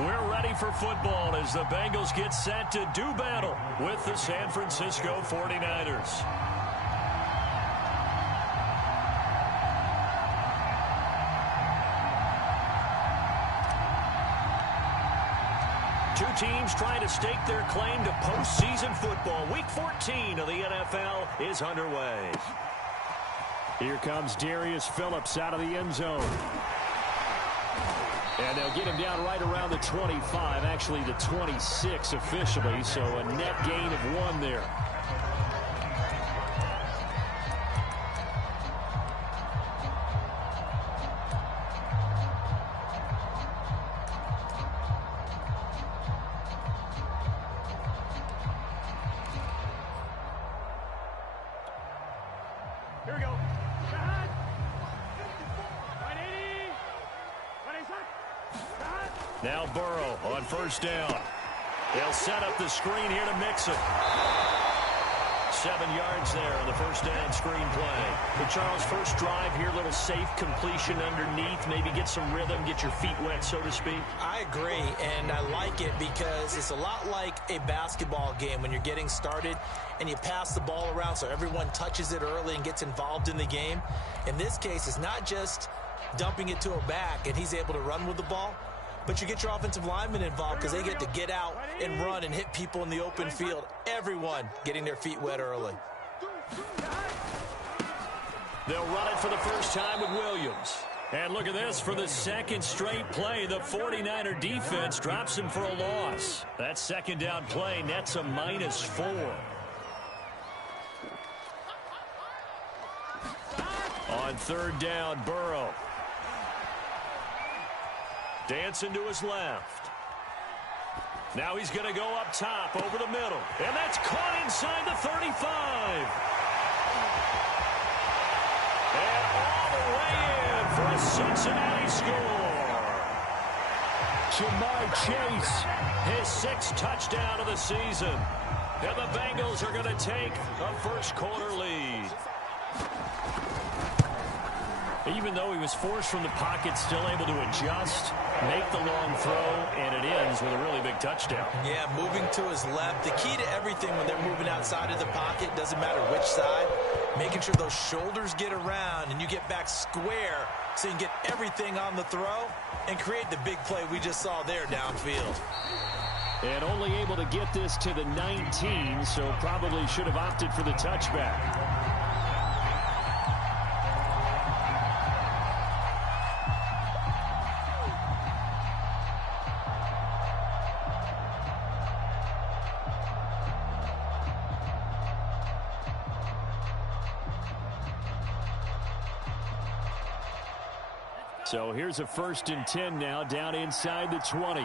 We're ready for football as the Bengals get set to do battle with the San Francisco 49ers. Two teams trying to stake their claim to postseason football. Week 14 of the NFL is underway. Here comes Darius Phillips out of the end zone. And they'll get him down right around the 25, actually the 26 officially, so a net gain of 1 there. Here we go. Now Burrow on first down. They'll set up the screen here to mix it. 7 yards there on the first down screen play. Hey, Charles, first drive here, little safe completion underneath. Maybe get some rhythm, get your feet wet, so to speak. I agree, and I like it because it's a lot like a basketball game when you're getting started and you pass the ball around so everyone touches it early and gets involved in the game. In this case, it's not just dumping it to a back and he's able to run with the ball, but you get your offensive linemen involved because they get to get out and run and hit people in the open field. Everyone getting their feet wet early. They'll run it for the first time with Williams. And look at this. For the second straight play, the 49er defense drops him for a loss. That second down play nets a -4. On third down, Burrow. Dancing to his left. Now he's going to go up top over the middle. And that's caught inside the 35. And all the way in for a Cincinnati score. Jamar Chase, his 6th touchdown of the season. And the Bengals are going to take a first quarter lead. even though he was forced from the pocket, still able to adjust, make the long throw, and it ends with a really big touchdown. Yeah, moving to his left. The key to everything when they're moving outside of the pocket, doesn't matter which side, making sure those shoulders get around and you get back square so you can get everything on the throw and create the big play we just saw there downfield. And only able to get this to the 19, so probably should have opted for the touchback. So here's a 1st and 10 now, down inside the 20.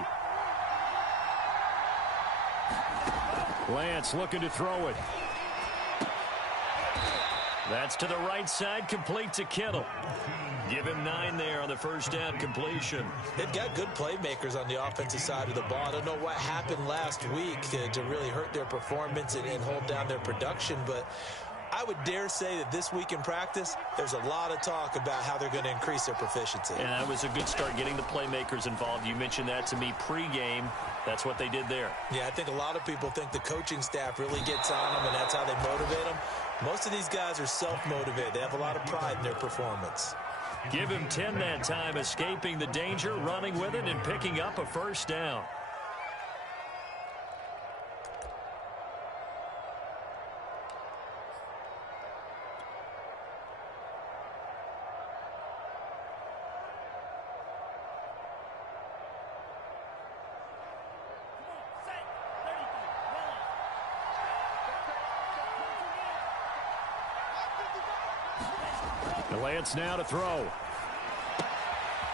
Lance looking to throw it. That's to the right side, complete to Kittle. Give him 9 there on the first down completion. They've got good playmakers on the offensive side of the ball. I don't know what happened last week to really hurt their performance and hold down their production, but I would dare say that this week in practice, there's a lot of talk about how they're going to increase their proficiency. And that was a good start, getting the playmakers involved. You mentioned that to me pregame. That's what they did there. Yeah, I think a lot of people think the coaching staff really gets on them, and that's how they motivate them. Most of these guys are self-motivated. They have a lot of pride in their performance. Give him 10 that time, escaping the danger, running with it, and picking up a first down. Lance now to throw.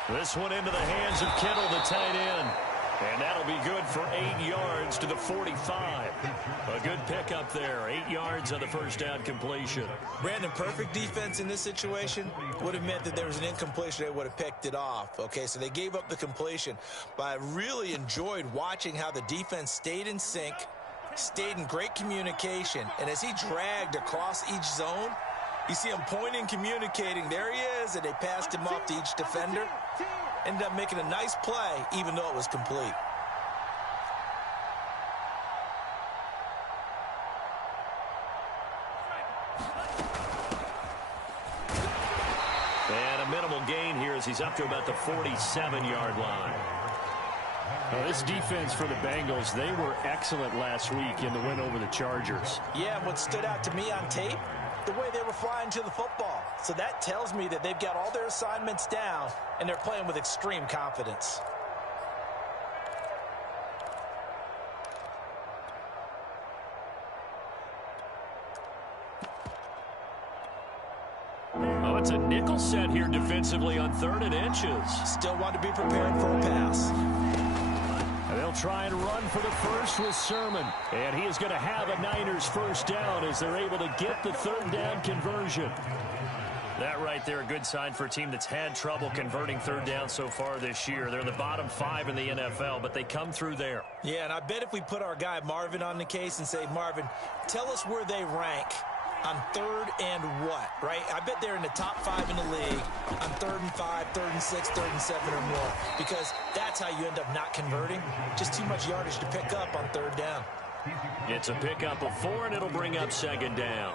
This one into the hands of Kittle, the tight end. And that'll be good for 8 yards to the 45. A good pickup there. 8 yards on the first down completion. Brandon, perfect defense in this situation would have meant that there was an incompletion. They would have picked it off. Okay, so they gave up the completion. But I really enjoyed watching how the defense stayed in sync, stayed in great communication. And as he dragged across each zone, you see him pointing, communicating. There he is, and they passed him off to each defender. Ended up making a nice play, even though it was complete. And a minimal gain here as he's up to about the 47-yard line. Well, this defense for the Bengals, they were excellent last week in the win over the Chargers. Yeah, and what stood out to me on tape, the way they were flying to the football. So that tells me that they've got all their assignments down, and they're playing with extreme confidence. Oh, it's a nickel set here defensively on 3rd and inches. Still want to be prepared for a pass. And they'll try and run for the first with Sermon. And he is going to have a Niners first down as they're able to get the 3rd down conversion. That right there, a good sign for a team that's had trouble converting 3rd down so far this year. They're in the bottom 5 in the NFL, but they come through there. Yeah, and I bet if we put our guy Marvin on the case and say, Marvin, tell us where they rank on 3rd and what, right? I bet they're in the top 5 in the league on 3rd and 5, 3rd and 6, 3rd and 7 or more, because that's how you end up not converting. Just too much yardage to pick up on 3rd down. It's a pickup of 4, and it'll bring up 2nd down.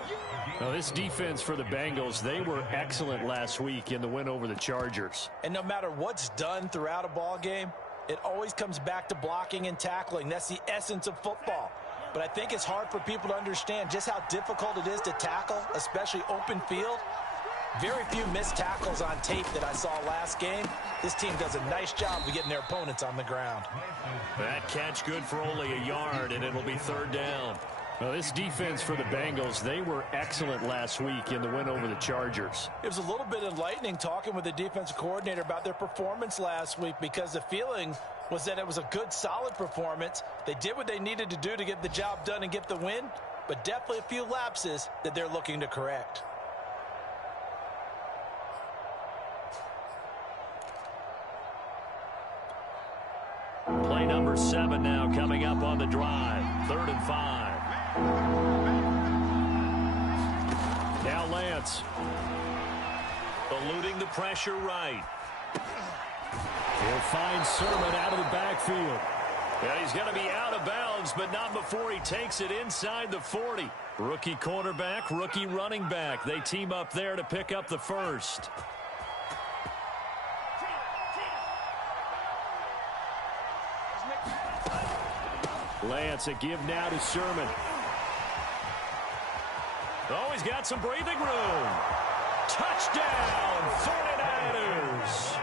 Now, this defense for the Bengals, they were excellent last week in the win over the Chargers. And no matter what's done throughout a ball game, it always comes back to blocking and tackling. That's the essence of football. But I think it's hard for people to understand just how difficult it is to tackle, especially open field. Very few missed tackles on tape that I saw last game. This team does a nice job of getting their opponents on the ground. That catch good for only a yard, and it'll be 3rd down. Well, this defense for the Bengals, they were excellent last week in the win over the Chargers. It was a little bit enlightening talking with the defensive coordinator about their performance last week, because the feeling was that it was a good, solid performance. They did what they needed to do to get the job done and get the win, but definitely a few lapses that they're looking to correct. Play number 7 now coming up on the drive. 3rd and 5. Now Lance. Eluding the pressure right. He'll find Sermon out of the backfield. Yeah, he's going to be out of bounds, but not before he takes it inside the 40. Rookie cornerback, rookie running back. They team up there to pick up the first. Lance, a give now to Sermon. Oh, he's got some breathing room. Touchdown, 49ers.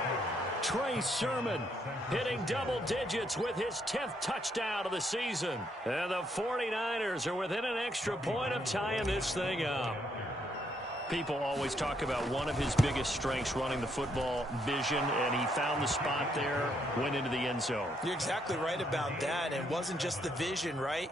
Trey Sermon hitting double digits with his 10th touchdown of the season. And the 49ers are within an extra point of tying this thing up. People always talk about one of his biggest strengths, running the football, vision, and he found the spot there, went into the end zone. You're exactly right about that. It wasn't just the vision, right?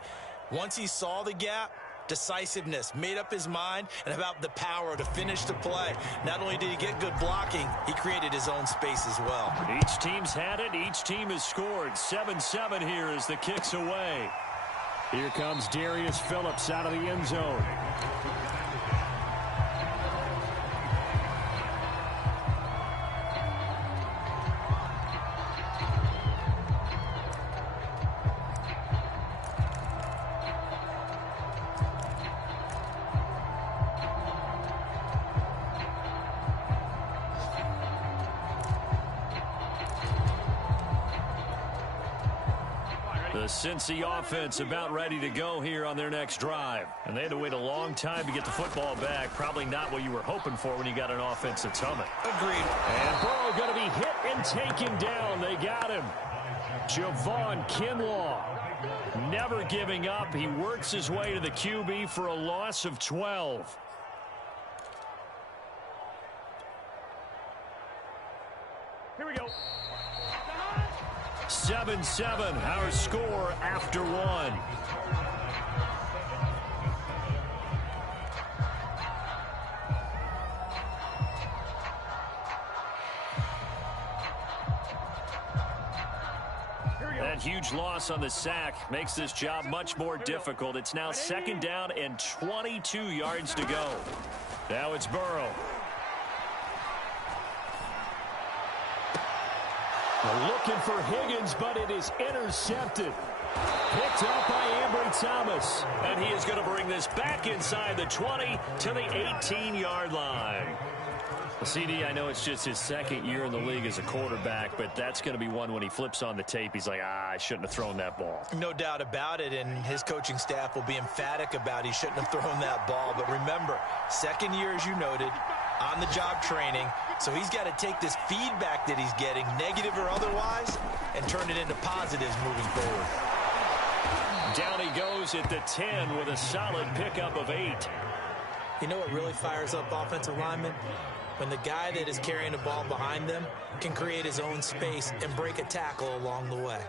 Once he saw the gap, decisiveness, made up his mind, and about the power to finish the play. Not only did he get good blocking, he created his own space as well. Each team's had it. Each team has scored. 7-7 here as the kick's away. Here comes Darius Phillips out of the end zone. The Cincy offense about ready to go here on their next drive. And they had to wait a long time to get the football back. Probably not what you were hoping for when you got an offense that's humming. Agreed. And Burrow going to be hit and taken down. They got him. Javon Kinlaw never giving up. He works his way to the QB for a loss of 12. Here we go. 7-7, our score after one. That huge loss on the sack makes this job much more difficult. It's now 2nd down and 22 yards to go. Now it's Burrow. Looking for Higgins, but it is intercepted. Picked up by Ambry Thomas. And he is going to bring this back inside the 20 to the 18-yard line. Well, CD, I know it's just his second year in the league as a quarterback, but that's going to be one when he flips on the tape. He's like, I shouldn't have thrown that ball. No doubt about it, and his coaching staff will be emphatic about he shouldn't have thrown that ball. But remember, second year, as you noted, on-the-job training, so he's got to take this feedback that he's getting, negative or otherwise, and turn it into positives moving forward. Down he goes at the 10 with a solid pickup of 8. You know what really fires up offensive linemen? When the guy that is carrying the ball behind them can create his own space and break a tackle along the way.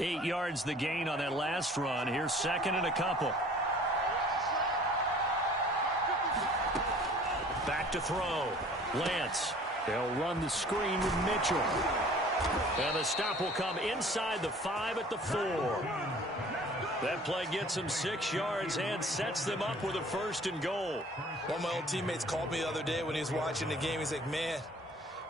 Eight yards the gain on that last run. Here's second and a couple. Back to throw. Lance. They'll run the screen with Mitchell. And the stop will come inside the 5 at the 4. That play gets them 6 yards and sets them up with a 1st and goal. One of my old teammates called me the other day when he was watching the game. He's like, man,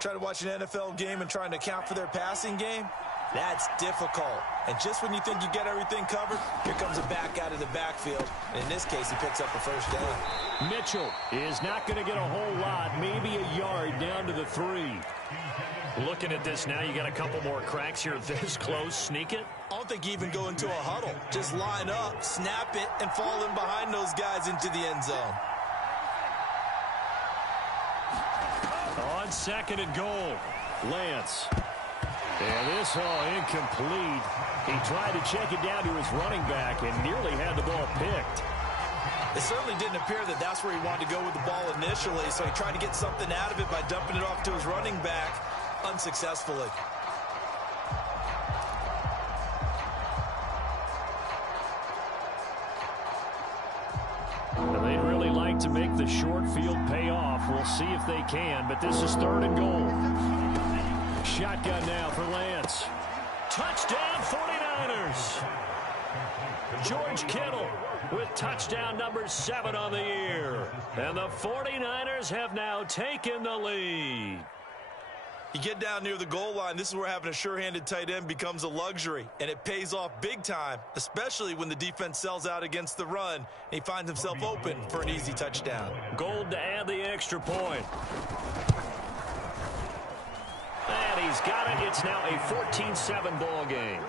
trying to watch an NFL game and trying to account for their passing game, that's difficult. And just when you think you get everything covered, here comes a back out of the backfield. And in this case, he picks up a 1st down. Mitchell is not going to get a whole lot, maybe a yard down to the 3. Looking at this now, you got a couple more cracks here this close. Sneak it. I don't think you even go into a huddle. Just line up, snap it, and fall in behind those guys into the end zone. On 2nd and goal, Lance. And this incomplete. He tried to check it down to his running back and nearly had the ball picked. It certainly didn't appear that that's where he wanted to go with the ball initially, so he tried to get something out of it by dumping it off to his running back unsuccessfully. They'd really like to make the short field pay off. We'll see if they can, but this is 3rd and goal. Shotgun now for Lance. Touchdown 49ers. George Kittle with touchdown number 7 on the year. And the 49ers have now taken the lead. You get down near the goal line, this is where having a sure-handed tight end becomes a luxury, and it pays off big time, especially when the defense sells out against the run, and he finds himself open for an easy touchdown. Gold to add the extra point. And he's got it. It's now a 14-7 ball game.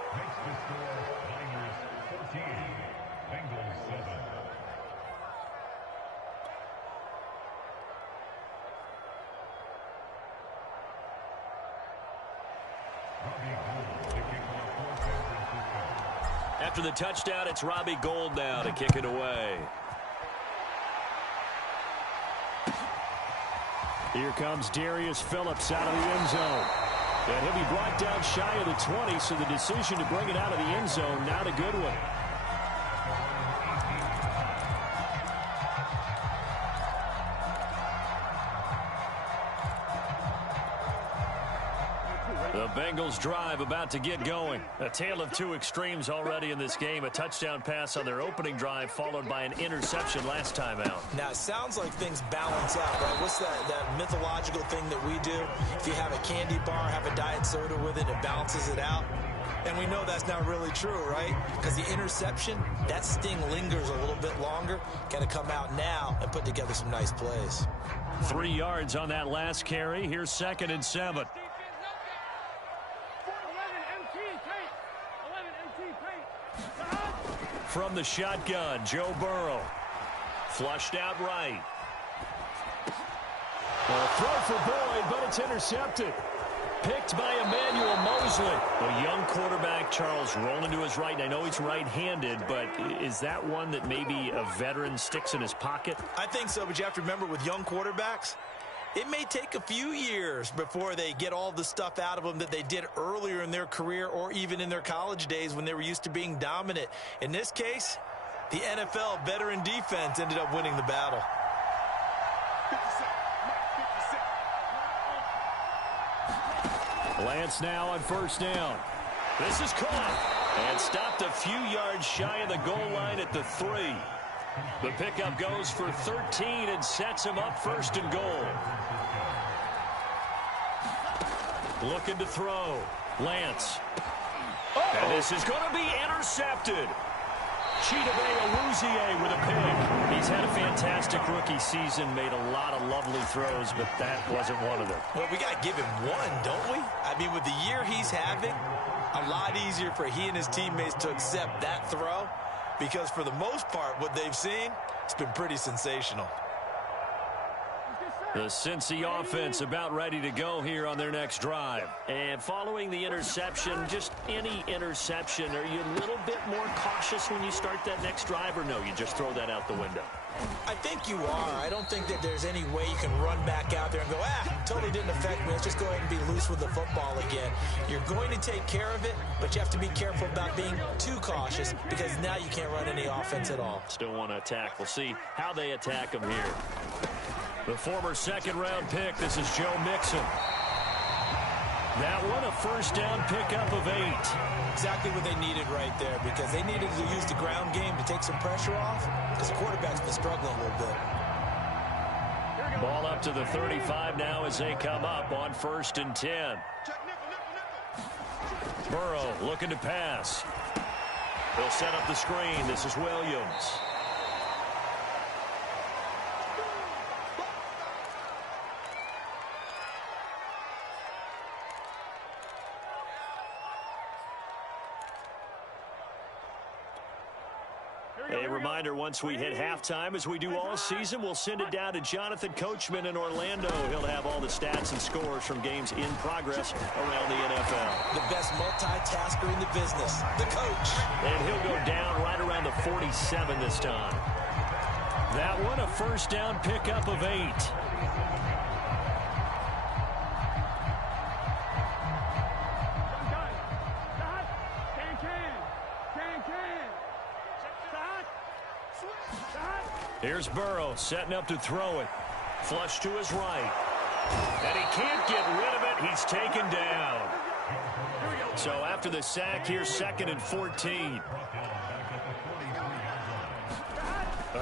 After the touchdown, it's Robbie Gould now to kick it away. Here comes Darius Phillips out of the end zone. And he'll be brought down shy of the 20, so the decision to bring it out of the end zone, not a good one. The Bengals drive about to get going. A tale of two extremes already in this game. A touchdown pass on their opening drive followed by an interception last time out. Now, it sounds like things balance out, right? What's that mythological thing that we do? If you have a candy bar, have a diet soda with it, it balances it out. And we know that's not really true, right? Because the interception, that sting lingers a little bit longer. Got to come out now and put together some nice plays. 3 yards on that last carry. Here's 2nd and 7. From the shotgun, Joe Burrow. Flushed out right. A throw for Boyd, but it's intercepted. Picked by Emmanuel Mosley. A young quarterback, Charles, rolling to his right. I know he's right-handed, but is that one that maybe a veteran sticks in his pocket? I think so, but you have to remember with young quarterbacks, it may take a few years before they get all the stuff out of them that they did earlier in their career or even in their college days when they were used to being dominant. In this case, the NFL veteran defense ended up winning the battle. Lance now on 1st down. This is caught and stopped a few yards shy of the goal line at the 3. The pickup goes for 13 and sets him up first and goal. Looking to throw. Lance. And this is going to be intercepted. Chidobe Awuzie with a pick. He's had a fantastic rookie season, made a lot of lovely throws, but that wasn't one of them. Well, we got to give him one, don't we? I mean, with the year he's having, a lot easier for he and his teammates to accept that throw, because for the most part, what they've seen, it's been pretty sensational. The Cincy offense about ready to go here on their next drive. And following the interception, just any interception, are you a little bit more cautious when you start that next drive, or no, you just throw that out the window? I think you are. I don't think that there's any way you can run back out there and go, totally didn't affect me. Let's just go ahead and be loose with the football again. You're going to take care of it, but you have to be careful about being too cautious, because now you can't run any offense at all. Still want to attack. We'll see how they attack him here. The former second-round pick, this is Joe Mixon. That one, a first down pickup of 8. Exactly what they needed right there, because they needed to use the ground game to take some pressure off, because the quarterback's been struggling a little bit. Ball up to the 35 now as they come up on 1st and 10. Burrow looking to pass. He'll set up the screen. This is Williams. A reminder, once we hit halftime, as we do all season, we'll send it down to Jonathan Coachman in Orlando. He'll have all the stats and scores from games in progress around the NFL. The best multitasker in the business, the coach. And he'll go down right around the 47 this time. That one, a first down pickup of 8. Here's Burrow setting up to throw it. Flush to his right. And he can't get rid of it. He's taken down. So after the sack, here's 2nd and 14.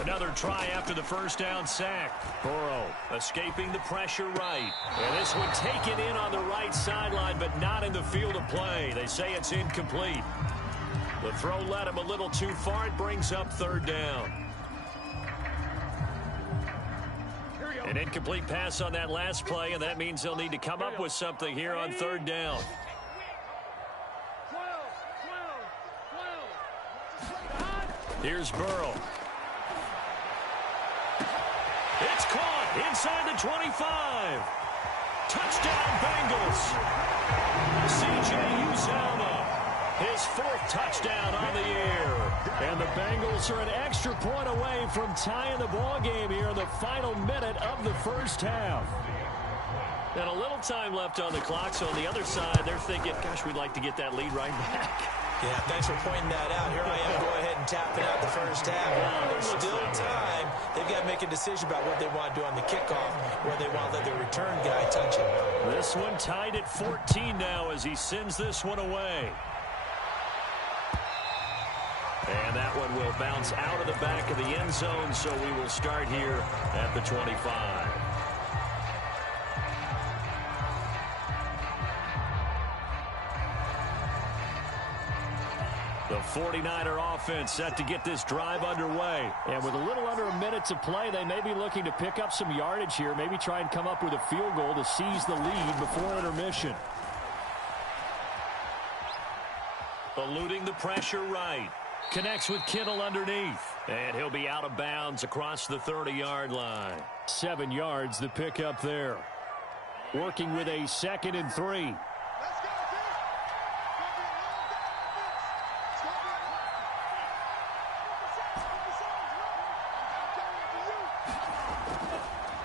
Another try after the first down sack. Burrow escaping the pressure right. And this one taken in on the right sideline, but not in the field of play. They say it's incomplete. The throw led him a little too far. It brings up 3rd down. An incomplete pass on that last play, and that means they'll need to come up with something here on 3rd down. Here's Burrow. It's caught inside the 25. Touchdown, Bengals. C.J. Uzomah, his 4th touchdown on the year. And the Bengals are an extra point away from tying the ball game here in the final minute of the first half. And a little time left on the clock, so on the other side, they're thinking, gosh, we'd like to get that lead right back. Yeah, thanks for pointing that out. Here I am, go ahead and tapping out the first half. Well, there's still time. They've got to make a decision about what they want to do on the kickoff, where they want to let their return guy touch it. This one tied at 14 now as he sends this one away. And that one will bounce out of the back of the end zone, so we will start here at the 25. The 49er offense set to get this drive underway. And with a little under a minute to play, they may be looking to pick up some yardage here, maybe try and come up with a field goal to seize the lead before intermission. Eluding the pressure right. Connects with Kittle underneath. And he'll be out of bounds across the 30-yard line. 7 yards the pickup there. Working with a 2nd and 3.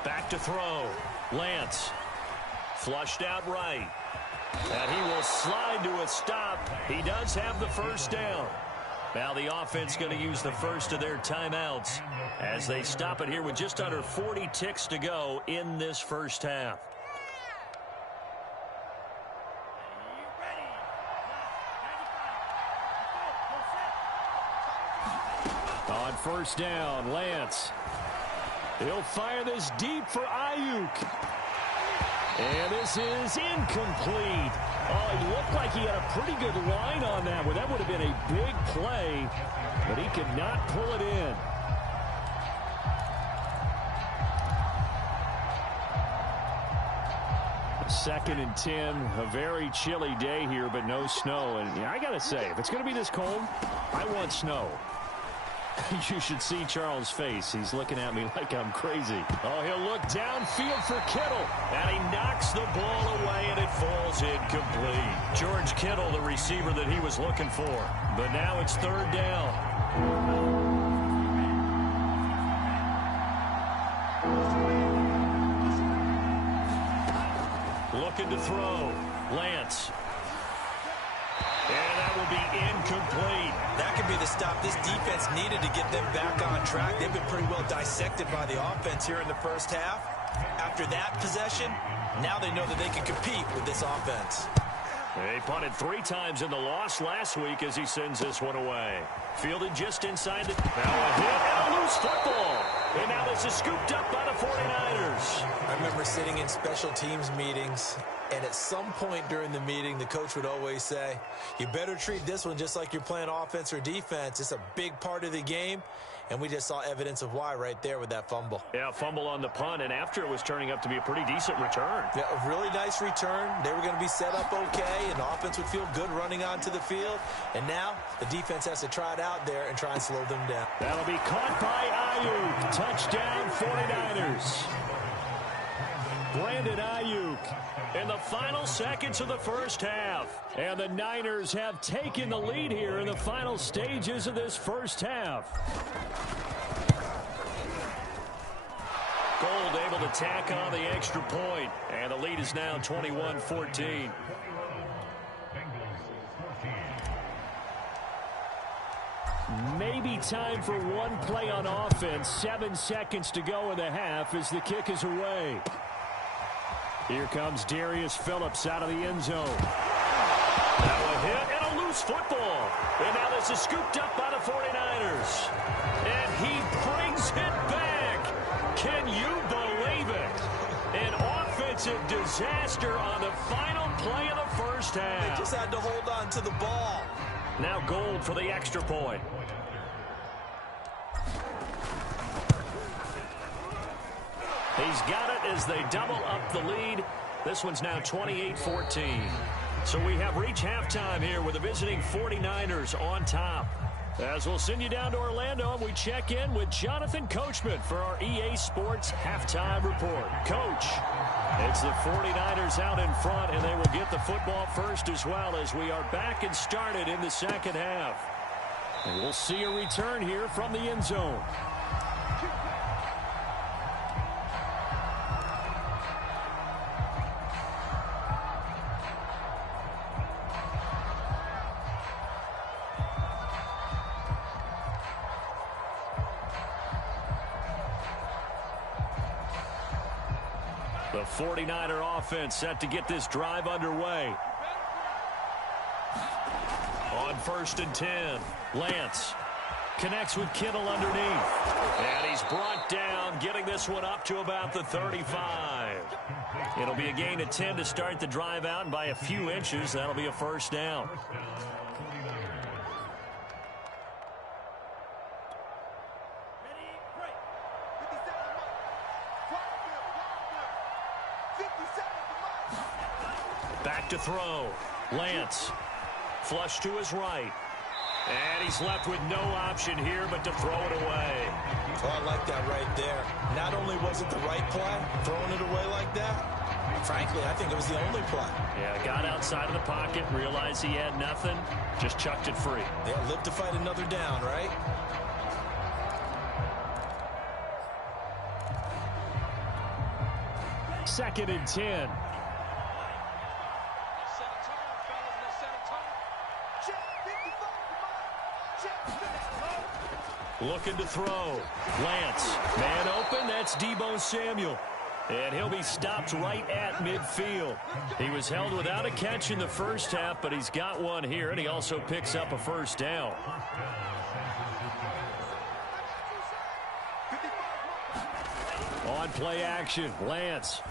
Back to throw. Lance. Flushed out right. And he will slide to a stop. He does have the first down. Now the offense going to use the first of their timeouts as they stop it here with just under 40 ticks to go in this first half. On first down. Lance. He'll fire this deep for Ayuk. And this is incomplete. Oh, it looked like he had a pretty good line on that one. That would have been a big play, but he could not pull it in. Second and 10, a very chilly day here, but no snow. And yeah, I got to say, if it's going to be this cold, I want snow. You should see Charles' face. He's looking at me like I'm crazy. Oh, he'll look downfield for Kittle. And he knocks the ball away, and it falls incomplete. George Kittle, the receiver that he was looking for. But now it's third down. Looking to throw. Lance. And that will be incomplete. That could be the stop this defense needed to get them back on track. They've been pretty well dissected by the offense here in the first half. After that possession, now they know that they can compete with this offense. They punted 3 times in the loss last week as he sends this one away. Fielded just inside the... Now a hit and a loose football. And now this is scooped up by the 49ers. I remember sitting in special teams meetings, and at some point during the meeting, the coach would always say, you better treat this one just like you're playing offense or defense. It's a big part of the game. And we just saw evidence of why right there with that fumble. Yeah, fumble on the punt, and after it was turning up to be a pretty decent return. Yeah, a really nice return. They were going to be set up okay, and the offense would feel good running onto the field. And now the defense has to try it out there and try and slow them down. That'll be caught by Ayuk. Touchdown 49ers. Brandon Ayuk in the final seconds of the first half. And the Niners have taken the lead here in the final stages of this first half. Gold able to tack on the extra point. And the lead is now 21-14. Maybe time for one play on offense. 7 seconds to go in the half as the kick is away. Here comes Darius Phillips out of the end zone. Now a hit and a loose football. And now this is scooped up by the 49ers. And he brings it back. Can you believe it? An offensive disaster on the final play of the first half. They just had to hold on to the ball. Now Gold for the extra point. He's got it as they double up the lead. This one's now 28-14. So we have reached halftime here with the visiting 49ers on top. As we'll send you down to Orlando, and we check in with Jonathan Coachman for our EA Sports Halftime Report. Coach, it's the 49ers out in front, and they will get the football first as well as we are back and started in the second half. And we'll see a return here from the end zone. The 49er offense set to get this drive underway. On 1st and 10, Lance connects with Kittle underneath. And he's brought down, getting this one up to about the 35. It'll be a gain of 10 to start the drive out, and by a few inches, that'll be a first down. Back to throw. Lance. Flush to his right. And he's left with no option here but to throw it away. Oh, I like that right there. Not only was it the right play, throwing it away like that, frankly, I think it was the only play. Yeah, got outside of the pocket, realized he had nothing, just chucked it free. Yeah, live to fight another down, right? Second and 10. Looking to throw. Lance. Man open. That's Deebo Samuel. And he'll be stopped right at midfield. He was held without a catch in the first half, but he's got one here, and he also picks up a first down. on play action. Lance.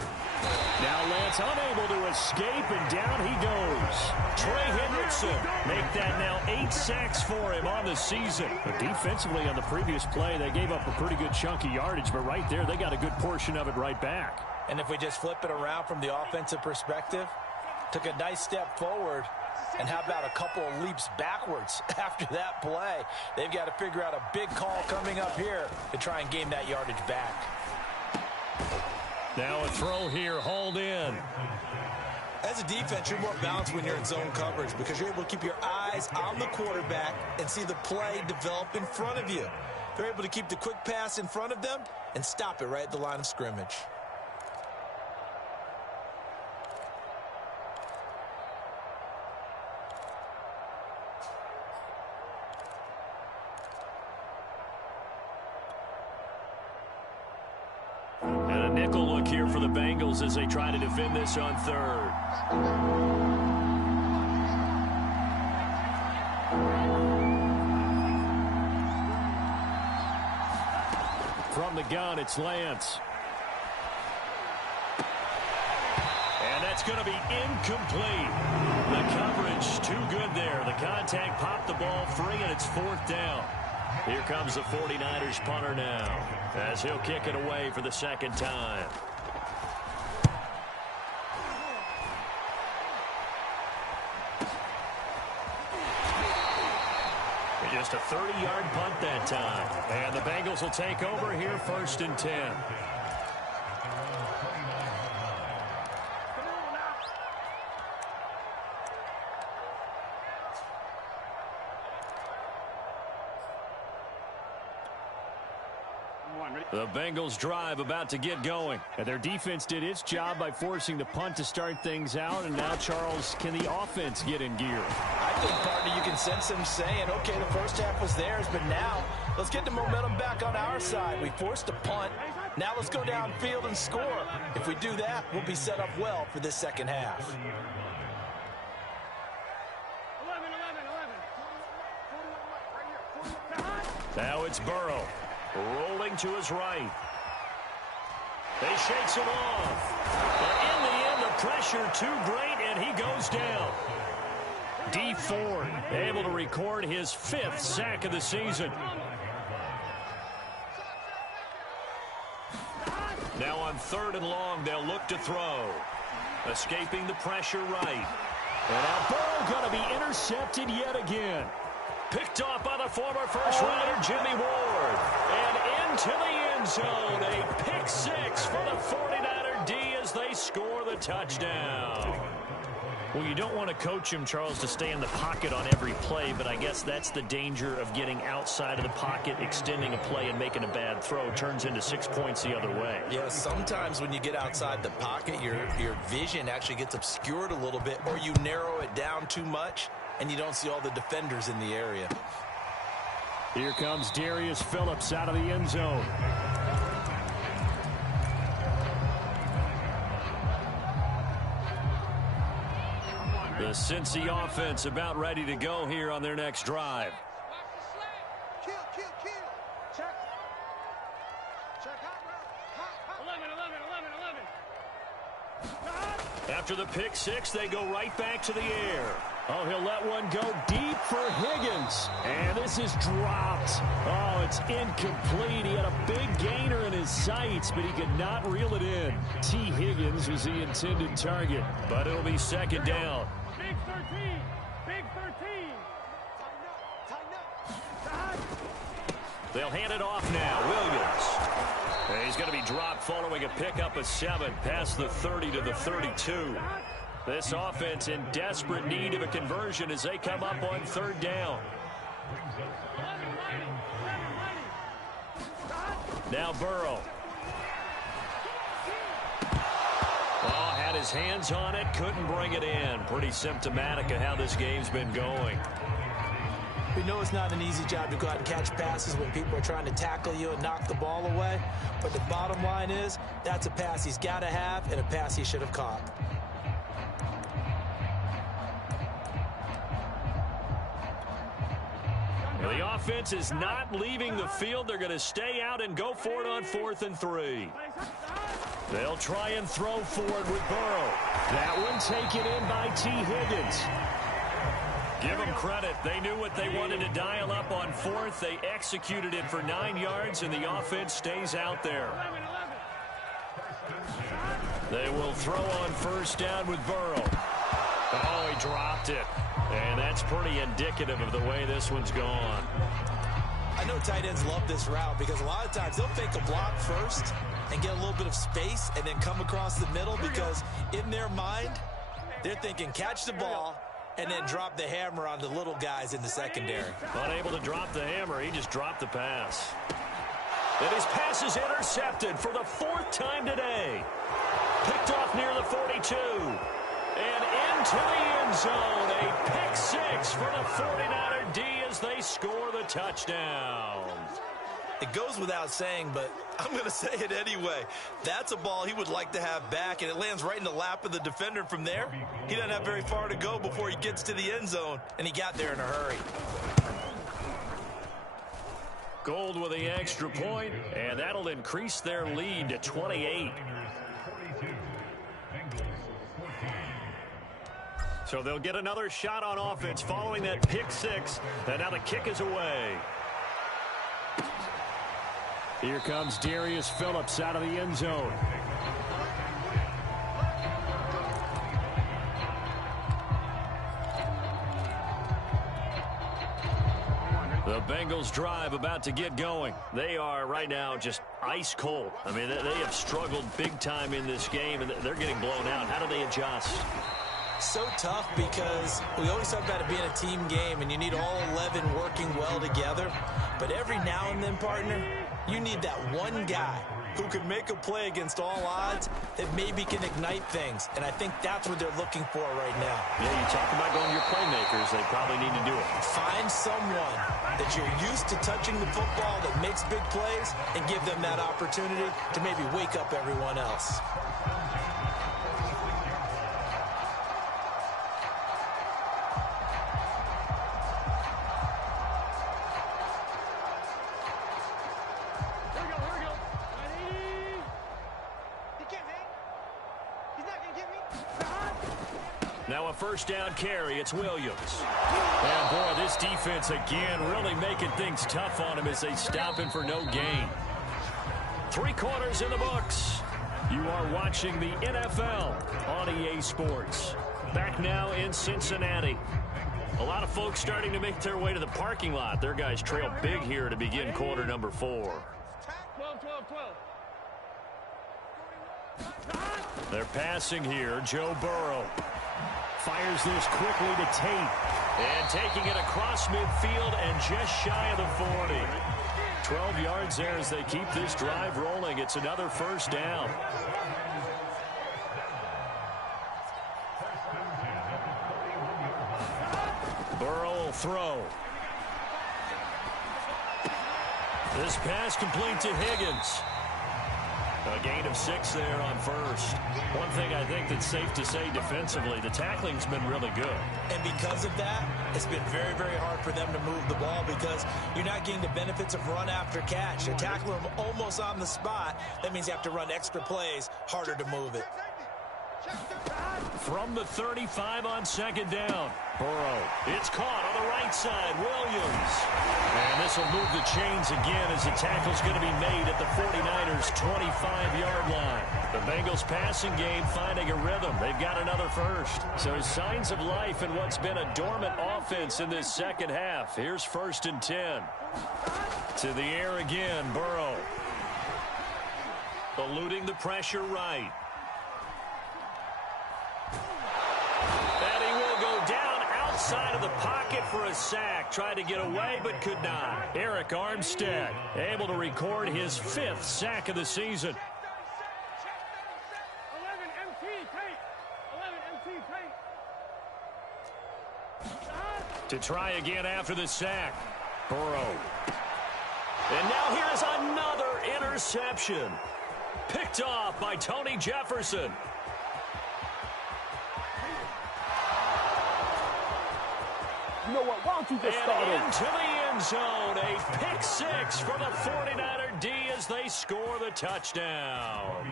Now Lance unable to escape, and down he goes. Trey Hendrickson make that now 8 sacks for him on the season. But defensively on the previous play, they gave up a pretty good chunk of yardage, but right there they got a good portion of it right back. And if we just flip it around from the offensive perspective, took a nice step forward, and how about a couple of leaps backwards after that play? They've got to figure out a big call coming up here to try and gain that yardage back. Now a throw here, hauled in. As a defense, you're more balanced when you're in zone coverage because you're able to keep your eyes on the quarterback and see the play develop in front of you. They're able to keep the quick pass in front of them and stop it right at the line of scrimmage. Nickel look here for the Bengals as they try to defend this on third. From the gun, it's Lance. And that's going to be incomplete. The coverage too good there. The contact popped the ball free, and it's 4th down. Here comes the 49ers punter now, as he'll kick it away for the second time. Just a 30-yard punt that time. And the Bengals will take over here, 1st and 10. The Bengals drive about to get going. And their defense did its job by forcing the punt to start things out. And now, Charles, can the offense get in gear? I think, partner, you can sense them saying, okay, the first half was theirs, but now let's get the momentum back on our side. We forced a punt. Now let's go downfield and score. If we do that, we'll be set up well for this second half. Now it's Burrow. Rolling to his right. They shakes him off. But in the end, the pressure too great, and he goes down. Dee Ford able to record his 5th sack of the season. Now on 3rd and long, they'll look to throw. Escaping the pressure right. And now Burrow going to be intercepted yet again. Picked off by the former first-rounder Jimmy Ward. And into the end zone. A pick 6 for the 49er D as they score the touchdown. Well, you don't want to coach him, Charles, to stay in the pocket on every play, but I guess that's the danger of getting outside of the pocket, extending a play, and making a bad throw. Turns into 6 points the other way. Yeah, sometimes when you get outside the pocket, your vision actually gets obscured a little bit, or you narrow it down too much, and you don't see all the defenders in the area. Here comes Darius Phillips out of the end zone. The Cincy offense about ready to go here on their next drive. After the pick 6, they go right back to the air. Oh, he'll let one go deep for Higgins. And this is dropped. Oh, it's incomplete. He had a big gainer in his sights, but he could not reel it in. T. Higgins was the intended target. But it'll be 2nd down. Big 13. Big 13. They'll hand it off now. Williams. And he's going to be dropped following a pickup of 7 past the 30 to the 32. This offense in desperate need of a conversion as they come up on 3rd down. Now Burrow. Oh, had his hands on it, couldn't bring it in. Pretty symptomatic of how this game's been going. We know it's not an easy job to go out and catch passes when people are trying to tackle you and knock the ball away. But the bottom line is, that's a pass he's got to have and a pass he should have caught. The offense is not leaving the field. They're going to stay out and go for it on 4th and 3. They'll try and throw for it with Burrow. That one taken in by T. Higgins. Give them credit. They knew what they wanted to dial up on 4th. They executed it for 9 yards, and the offense stays out there. They will throw on 1st down with Burrow. Oh, he dropped it. And that's pretty indicative of the way this one's gone. I know tight ends love this route because a lot of times they'll fake a block first and get a little bit of space and then come across the middle because in their mind, they're thinking catch the ball and then drop the hammer on the little guys in the secondary. Unable to drop the hammer, he just dropped the pass. And his pass is intercepted for the 4th time today. Picked off near the 42. And into the end zone. A pick 6 for the 49er D as they score the touchdown. It goes without saying, but I'm going to say it anyway. That's a ball he would like to have back, and it lands right in the lap of the defender from there. He doesn't have very far to go before he gets to the end zone, and he got there in a hurry. Gold with the extra point, and that'll increase their lead to 28. So they'll get another shot on offense following that pick 6, and now the kick is away. Here comes Darius Phillips out of the end zone. The Bengals drive about to get going. They are right now just ice cold. I mean, they have struggled big time in this game, and they're getting blown out. How do they adjust? So tough because we always talk about it being a team game, and you need all 11 working well together. But every now and then, partner, you need that one guy who can make a play against all odds that maybe can ignite things. And I think that's what they're looking for right now. Yeah, you talk about going to your playmakers. They probably need to do it. Find someone that you're used to touching the football that makes big plays and give them that opportunity to maybe wake up everyone else. Now a 1st down carry. It's Williams. And boy, this defense again really making things tough on him as they stop him for no gain. 3 quarters in the books. You are watching the NFL on EA Sports. Back now in Cincinnati. A lot of folks starting to make their way to the parking lot. Their guys trail big here to begin quarter number 4. 12, 12, 12. They're passing here. Joe Burrow. Fires this quickly to Tate. And taking it across midfield and just shy of the 40. 12 yards there as they keep this drive rolling. It's another 1st down. Burrow will throw. This pass complete to Higgins. A gain of 6 there on 1st. One thing I think that's safe to say defensively, the tackling's been really good. And because of that, it's been very, very hard for them to move the ball because you're not getting the benefits of run after catch. They're tackling them almost on the spot. That means you have to run extra plays, harder to move it. From the 35 on 2nd down. Burrow. It's caught on the right side. Williams. And this will move the chains again as the tackle's going to be made at the 49ers' 25-yard line. The Bengals passing game finding a rhythm. They've got another 1st. So signs of life in what's been a dormant offense in this second half. Here's 1st and 10. To the air again, Burrow. Eluding the pressure right. Outside of the pocket for a sack. Tried to get away, but could not. Eric Armstead able to record his 5th sack of the season. 11 MT tape. 11 MT tape. To try again after the sack. Burrow. And now here's another interception. Picked off by Tony Jefferson. You know what? Why don't you just start over? Into the end zone. A pick six for the 49er D as they score the touchdown.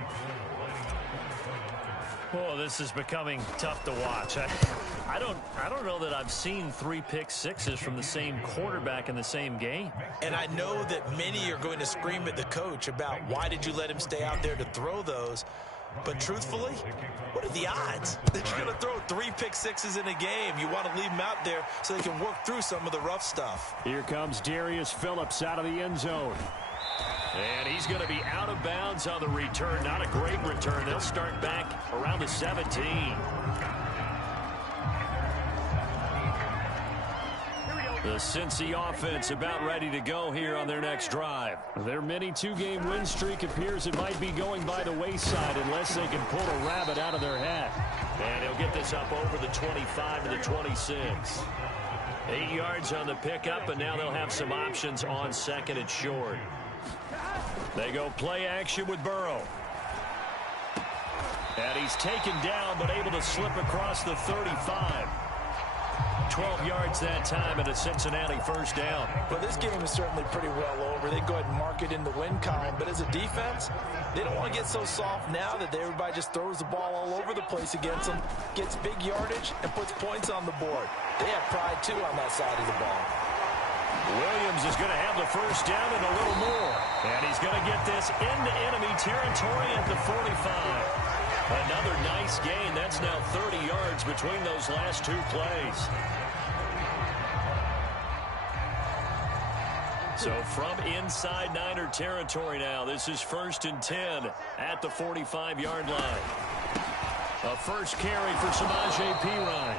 Oh, this is becoming tough to watch. I don't know that I've seen 3 pick sixes from the same quarterback in the same game. And I know that many are going to scream at the coach about why did you let him stay out there to throw those. But truthfully, what are the odds that you're going to throw 3 pick sixes in a game? You want to leave them out there so they can work through some of the rough stuff. Here comes Darius Phillips out of the end zone. And he's going to be out of bounds on the return. Not a great return. They'll start back around the 17. The Cincy offense about ready to go here on their next drive. Their mini 2-game win streak appears it might be going by the wayside unless they can pull a rabbit out of their hat. And he'll get this up over the 25 to the 26. 8 yards on the pickup, and now they'll have some options on 2nd and short. They go play action with Burrow. And he's taken down, but able to slip across the 35. 12 yards that time and a Cincinnati first down. Well, this game is certainly pretty well over. They go ahead and mark it in the win column. But as a defense, they don't want to get so soft now that everybody just throws the ball all over the place against them, gets big yardage, and puts points on the board. They have pride, too, on that side of the ball. Williams is going to have the first down and a little more. And he's going to get this into enemy territory at the 45. Another nice gain. That's now 30 yards between those last 2 plays. So from inside Niner territory now, this is 1st and 10 at the 45-yard line. A first carry for Samaje Perine.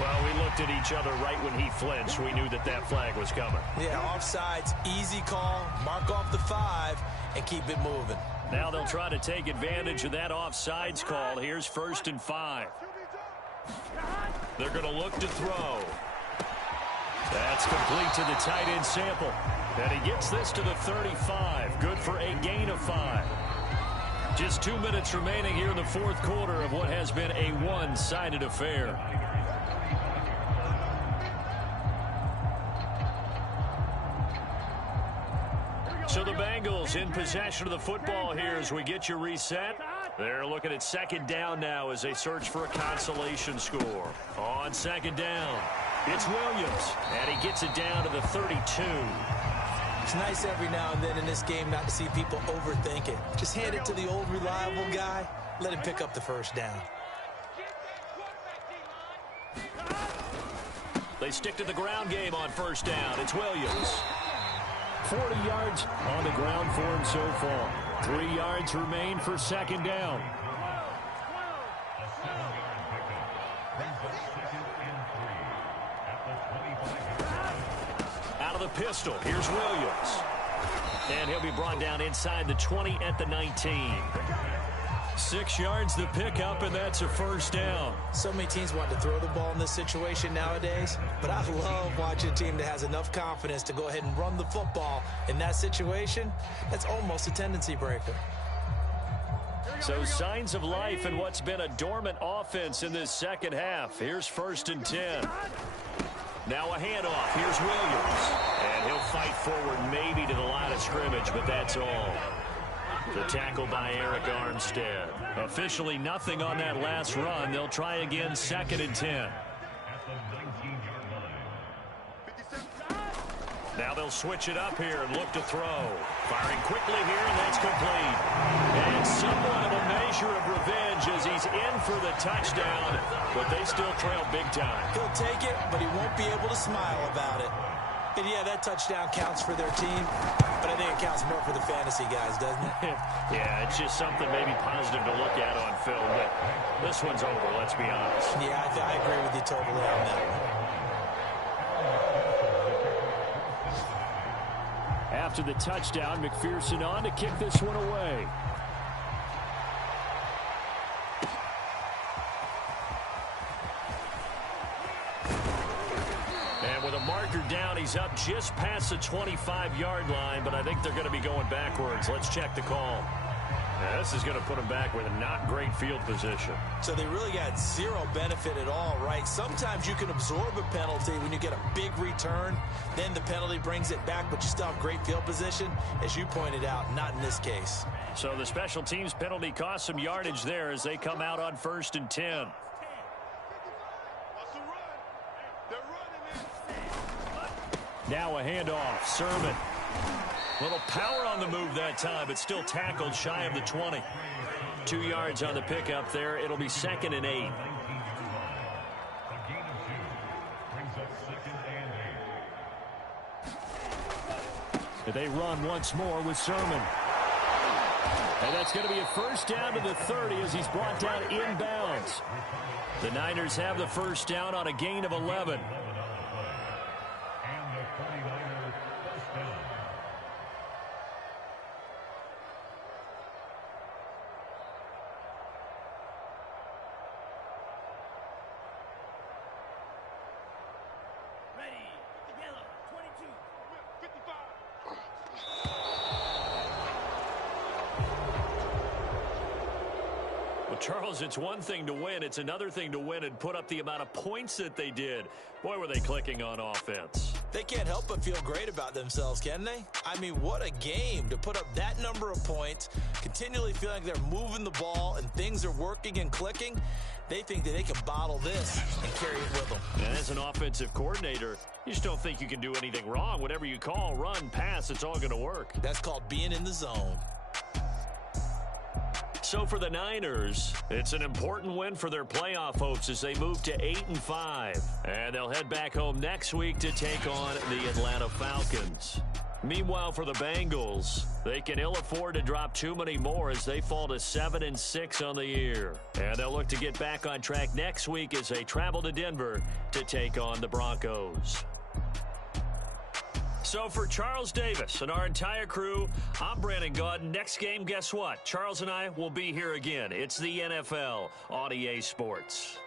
Well, we looked at each other right when he flinched. We knew that that flag was coming. Yeah, offsides, easy call, mark off the 5, and keep it moving. Now they'll try to take advantage of that offsides call. Here's 1st and 5. They're going to look to throw. That's complete to the tight end Sample. And he gets this to the 35. Good for a gain of 5. Just 2 minutes remaining here in the 4th quarter of what has been a one-sided affair. So the Bengals in possession of the football here as we get you reset. They're looking at 2nd down now as they search for a consolation score. On 2nd down, it's Williams, and he gets it down to the 32. It's nice every now and then in this game not to see people overthink it. Just hand it to the old reliable guy, let him pick up the first down. They stick to the ground game on 1st down. It's Williams. 40 yards on the ground for him so far. 3 yards remain for 2nd down. Out of the pistol, here's Williams. And he'll be brought down inside the 20 at the 19. 6 yards the pickup, and that's a first down. So many teams want to throw the ball in this situation nowadays, but I love watching a team that has enough confidence to go ahead and run the football in that situation. That's almost a tendency breaker. So signs of life in what's been a dormant offense in this 2nd half. Here's 1st and 10. Now a handoff. Here's Williams. And he'll fight forward maybe to the line of scrimmage, but that's all. The tackle by Eric Armstead. Officially nothing on that last run. They'll try again 2nd and 10. Now they'll switch it up here and look to throw. Firing quickly here, and that's complete. And somewhat of a measure of revenge as he's in for the touchdown, but they still trail big time. He'll take it, but he won't be able to smile about it. And yeah, that touchdown counts for their team, but I think it counts more for the fantasy guys, doesn't it? Yeah, it's just something maybe positive to look at on film, but this one's over, let's be honest. Yeah, I agree with you totally on that one. After the touchdown, McPherson on to kick this one away. And with a marker down, he's up just past the 25-yard line, but I think they're going to be going backwards. Let's check the call. Yeah, this is going to put them back with a not great field position. So they really got zero benefit at all, right? Sometimes you can absorb a penalty when you get a big return. Then the penalty brings it back, but you still have great field position. As you pointed out, not in this case. So the special teams penalty cost some yardage there as they come out on 1st and 10. Now a handoff. Sermon. Little power on the move that time, but still tackled shy of the 20. 2 yards on the pickup there. It'll be 2nd and 8. They run once more with Sermon. And that's going to be a first down to the 30 as he's brought down inbounds. The Niners have the first down on a gain of 11. Charles, it's one thing to win. It's another thing to win and put up the amount of points that they did. Boy, were they clicking on offense. They can't help but feel great about themselves, can they? I mean, what a game to put up that number of points, continually feeling like they're moving the ball and things are working and clicking. They think that they can bottle this and carry it with them. And as an offensive coordinator, you just don't think you can do anything wrong. Whatever you call, run, pass, it's all going to work. That's called being in the zone. So for the Niners, it's an important win for their playoff hopes as they move to 8-5. And they'll head back home next week to take on the Atlanta Falcons. Meanwhile, for the Bengals, they can ill afford to drop too many more as they fall to 7-6 on the year. And they'll look to get back on track next week as they travel to Denver to take on the Broncos. So for Charles Davis and our entire crew, I'm Brandon Gaudin. Next game, guess what? Charles and I will be here again. It's the NFL on EA Sports.